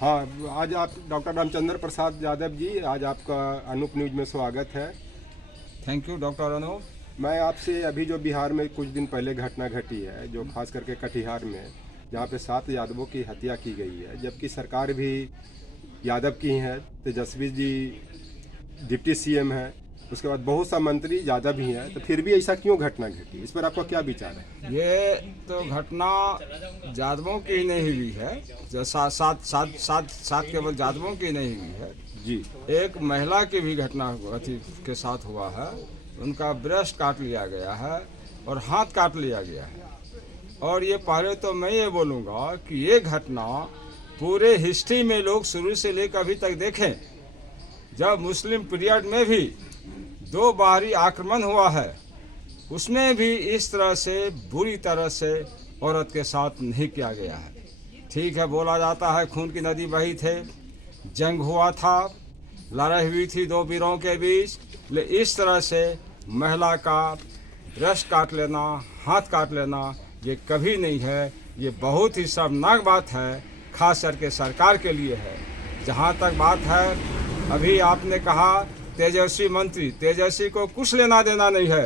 हाँ, आज आप डॉक्टर रामचंद्र प्रसाद यादव जी, आज आपका अनूप न्यूज में स्वागत है। Thank you doctor Anoop. मैं आपसे अभी जो बिहार में कुछ दिन पहले घटना घटी है, जो खास करके कटिहार में, जहाँ पे 7 यादवों की हत्या की गई है, जबकि सरकार भी यादव की है, तेजस्वी जी डिप्टी सीएम है, उसके बाद बहुत सा मंत्री यादव भी हैं, तो फिर भी ऐसा क्यों घटना घटी, इस पर आपका क्या विचार है? ये तो घटना यादवों की नहीं हुई है, जो सात केवल यादवों की नहीं हुई है जी। एक महिला की भी घटना अथी के साथ हुआ है। उनका ब्रेस्ट काट लिया गया है और हाथ काट लिया गया है। और ये पहले तो मैं ये बोलूँगा कि ये घटना पूरे हिस्ट्री में लोग शुरू से लेकर अभी तक देखें, जब मुस्लिम पीरियड में भी 2 बाहरी आक्रमण हुआ है, उसमें भी इस तरह से बुरी तरह से औरत के साथ नहीं किया गया है। ठीक है, बोला जाता है खून की नदी बही थे, जंग हुआ था, लड़ाई हुई थी 2 वीरों के बीच, लेकिन इस तरह से महिला का ब्रेस्ट काट लेना, हाथ काट लेना, ये कभी नहीं है। ये बहुत ही शर्मनाक बात है, खास करके सरकार के लिए है। जहाँ तक बात है, अभी आपने कहा तेजस्वी मंत्री, तेजस्वी को कुछ लेना देना नहीं है।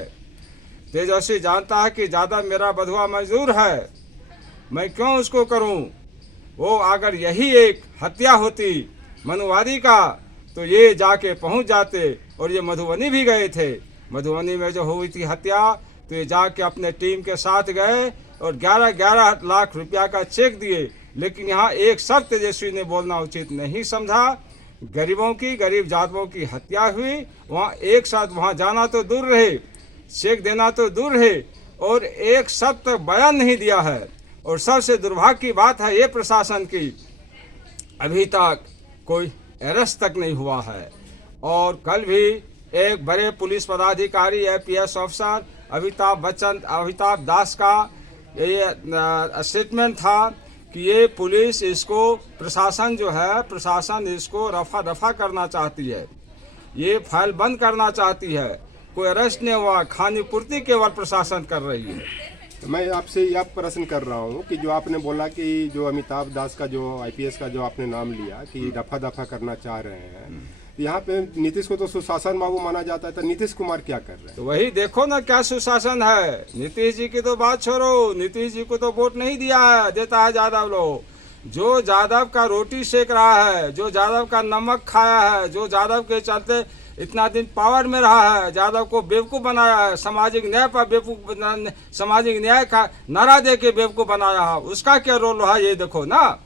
तेजस्वी जानता है कि ज़्यादा मेरा बधुआ मजदूर है, मैं क्यों उसको करूं। वो अगर यही एक हत्या होती मनुवादी का, तो ये जाके पहुंच जाते। और ये मधुबनी भी गए थे, मधुबनी में जो हुई थी हत्या, तो ये जाके अपने टीम के साथ गए और 11-11 लाख रुपया का चेक दिए। लेकिन यहाँ एक शब्द तेजस्वी ने बोलना उचित नहीं समझा। गरीबों की, गरीब यादवों की हत्या हुई, वहाँ एक साथ वहाँ जाना तो दूर रहे, चेक देना तो दूर रहे, और एक शब्द तक बयान नहीं दिया है। और सबसे दुर्भाग्य की बात है ये प्रशासन की, अभी तक कोई अरेस्ट तक नहीं हुआ है। और कल भी एक बड़े पुलिस पदाधिकारी APS ऑफिसर अमिताभ दास का ये स्टेटमेंट था कि ये पुलिस इसको, प्रशासन जो है, प्रशासन इसको रफा दफा करना चाहती है, ये फाइल बंद करना चाहती है। कोई अरेस्ट नहीं हुआ, खानी पूर्ति केवल प्रशासन कर रही है। तो मैं आपसे यह प्रश्न कर रहा हूँ कि जो आपने बोला कि जो अमिताभ दास का, जो IPS का जो आपने नाम लिया कि दफा दफा करना चाह रहे हैं, यहाँ पे नीतीश को तो सुशासन बाबू माना जाता है, तो नीतीश कुमार क्या कर रहे हैं? तो वही देखो ना क्या सुशासन है। नीतीश जी की तो बात छोड़ो, नीतीश जी को तो वोट नहीं दिया है, देता है यादव लोग। जो यादव का रोटी सेक रहा है, जो यादव का नमक खाया है, जो यादव के चलते इतना दिन पावर में रहा है, यादव को बेवकूफ़ बनाया है, सामाजिक न्याय पर सामाजिक न्याय का नारा दे के बेवकूफ़ बनाया है, उसका क्या रोल रहा है ये देखो ना।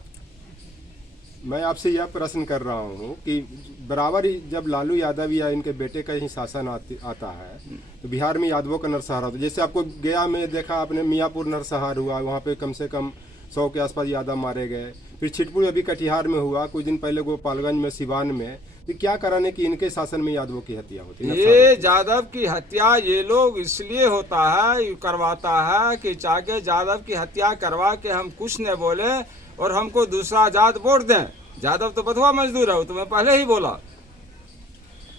मैं आपसे यह प्रश्न कर रहा हूँ कि बराबर ही जब लालू यादव या इनके बेटे का ही शासन आता है, तो बिहार में यादवों का नरसंहार होता है। जैसे आपको गया में देखा आपने, मियाँपुर नरसंहार हुआ, वहाँ पे कम से कम 100 के आसपास यादव मारे गए। फिर छिटपुर अभी कटिहार में हुआ, कुछ दिन पहले गोपालगंज में, सिवान में। तो क्या कराने कि इनके शासन में यादवों की हत्या होती है? ये यादव की हत्या ये लोग इसलिए होता है, करवाता है कि चाहे यादव की हत्या करवा के हम कुछ न बोले और हमको दूसरा जात वोट दें। यादव तो बधुआ मजदूर है, वो तो मैं पहले ही बोला।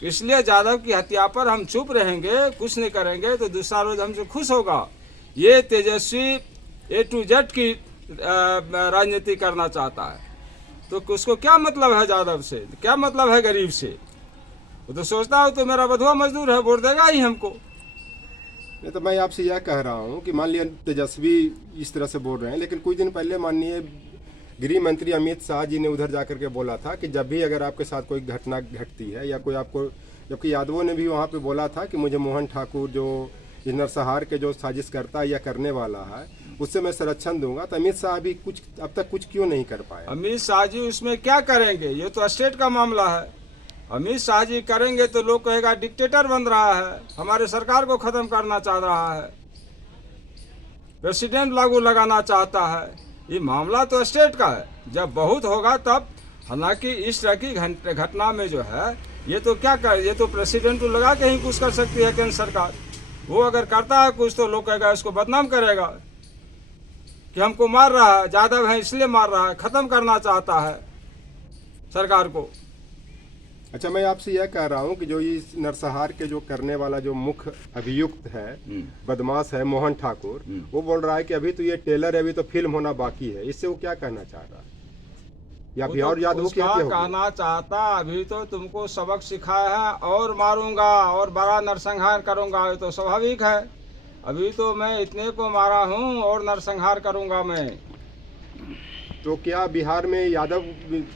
इसलिए यादव की हत्या पर हम चुप रहेंगे, कुछ नहीं करेंगे, तो दूसरा रोज हमसे खुश होगा। ये तेजस्वी A to Z की राजनीति करना चाहता है, तो उसको क्या मतलब है यादव से, क्या मतलब है गरीब से? वो तो सोचता है तो मेरा बधुआ मजदूर है, वोट देगा ही हमको। नहीं, तो मैं आपसे यह कह रहा हूँ कि मान लिया तेजस्वी इस तरह से बोल रहे हैं, लेकिन कुछ दिन पहले माननीय गृह मंत्री अमित शाह जी ने उधर जाकर के बोला था कि जब भी अगर आपके साथ कोई घटना घटती है या कोई आपको, जबकि यादवों ने भी वहाँ पे बोला था कि मुझे मोहन ठाकुर जो इस नरसंहार के जो साजिश करता है या करने वाला है, उससे मैं संरक्षण दूंगा। तो अमित शाह भी कुछ अब तक कुछ क्यों नहीं कर पाए? अमित शाह जी उसमें क्या करेंगे, ये तो स्टेट का मामला है। अमित शाह जी करेंगे तो लोग कहेगा डिक्टेटर बन रहा है, हमारे सरकार को खत्म करना चाह रहा है, प्रेसिडेंट लागू लगाना चाहता है। ये मामला तो स्टेट का है, जब बहुत होगा तब। हालांकि इस तरह की घटना में जो है, ये तो क्या कर, ये तो प्रेसिडेंट को लगा के ही कुछ कर सकती है केंद्र सरकार। वो अगर करता है कुछ तो लोग कहेगा, इसको बदनाम करेगा कि हमको मार रहा है, यादव है इसलिए मार रहा है, खत्म करना चाहता है सरकार को। अच्छा, मैं आपसे यह कह रहा हूँ कि जो इस नरसंहार के जो करने वाला जो मुख्य अभियुक्त है, बदमाश है मोहन ठाकुर, वो बोल रहा है कि अभी तो ये टेलर है, अभी तो फिल्म होना बाकी है। इससे वो क्या कहना चाह रहा है? या वो बिहार तो यादव की उसका हत्या होगी? कहना चाहता, अभी तो तुमको सबक सिखाया है और मारूंगा और बड़ा नरसंहार करूंगा, ये तो स्वाभाविक है। अभी तो मैं इतने को मारा हूँ और नरसंहार करूंगा मैं। तो क्या बिहार में यादव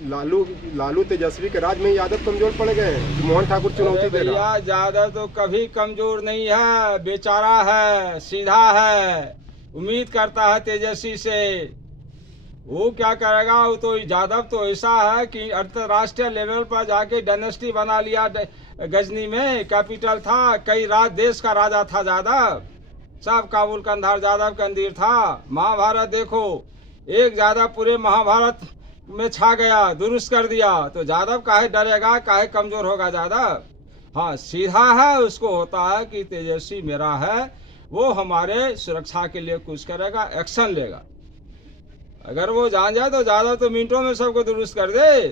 लालू लालू तेजस्वी के राज में यादव कमजोर पड़ गए हैं कि मोहन ठाकुर चुनौती अरे दे रहा? भैया, यादव तो कभी कमजोर नहीं है, बेचारा है, सीधा है, उम्मीद करता है तेजस्वी से। वो क्या करेगा? वो तो यादव तो ऐसा है कि अंतर्राष्ट्रीय लेवल पर जाके डायनेस्टी बना लिया। गजनी में कैपिटल था, कई देश का राजा था यादव, सब काबुल कंधार यादव कंदीर था। महाभारत देखो, एक यादव पूरे महाभारत में छा गया, दुरुस्त कर दिया। तो यादव काहे डरेगा, काहे कमजोर होगा यादव? हाँ, सीधा है, उसको होता है कि तेजस्वी मेरा है, वो हमारे सुरक्षा के लिए कुछ करेगा, एक्शन लेगा। अगर वो जान जाए तो यादव तो मिनटों में सबको दुरुस्त कर दे।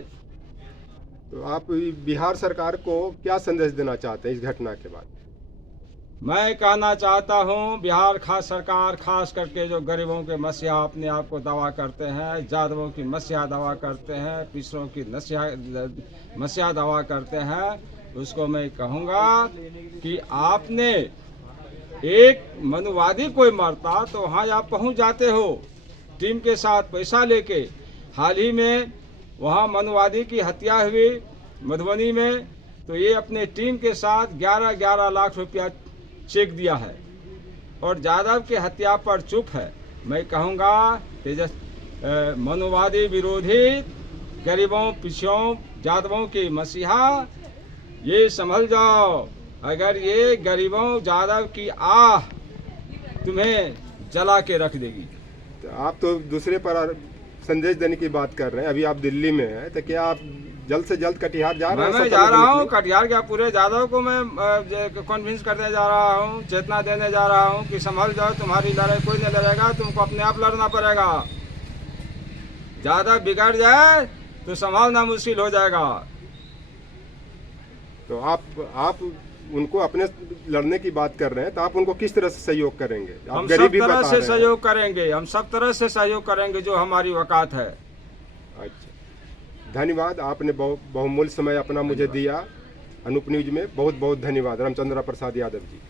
तो आप बिहार सरकार को क्या संदेश देना चाहते हैं इस घटना के बाद? मैं कहना चाहता हूँ, बिहार खास सरकार, खास करके जो गरीबों के मसीहा अपने आप को दावा करते हैं, यादवों की मसीहा दावा करते हैं, पिछड़ों की मसीहा दावा करते हैं, उसको मैं कहूँगा कि आपने एक मनुवादी कोई मरता तो वहाँ आप पहुँच जाते हो टीम के साथ पैसा लेके। हाल ही में वहाँ मनुवादी की हत्या हुई मधुबनी में, तो ये अपने टीम के साथ 11-11 लाख रुपया चेक दिया है और यादव के हत्या पर चुप है। मैं कहूँगा मनुवादी विरोधी, गरीबों पिछड़ों यादवों की मसीहा, ये संभल जाओ। अगर ये गरीबों यादव की आह तुम्हें जला के रख देगी। तो आप तो दूसरे पर संदेश देने की बात कर रहे हैं, अभी आप दिल्ली में हैं, तो क्या आप जल्द से जल्द कटिहार जा रहे हैं? मैं जा रहा हूँ कटिहार, क्या पूरे यादव को मैं कन्विंस करने जा रहा हूँ, चेतना देने जा रहा हूँ कि संभल जाओ, तुम्हारी लड़ाई कोई नहीं लड़ेगा, तुमको अपने आप लड़ना पड़ेगा। यादव बिगड़ जाए तो संभालना मुश्किल हो जाएगा। तो आप उनको अपने लड़ने की बात कर रहे हैं, तो आप उनको किस तरह से सहयोग करेंगे? आप हम सब गरीबी तरह बता से रहे हैं। सहयोग करेंगे, हम सब तरह से सहयोग करेंगे जो हमारी औकात है। अच्छा, धन्यवाद, आपने बहुमूल्य समय अपना मुझे दिया। अनूप न्यूज में बहुत बहुत धन्यवाद। रामचंद्र प्रसाद यादव जी।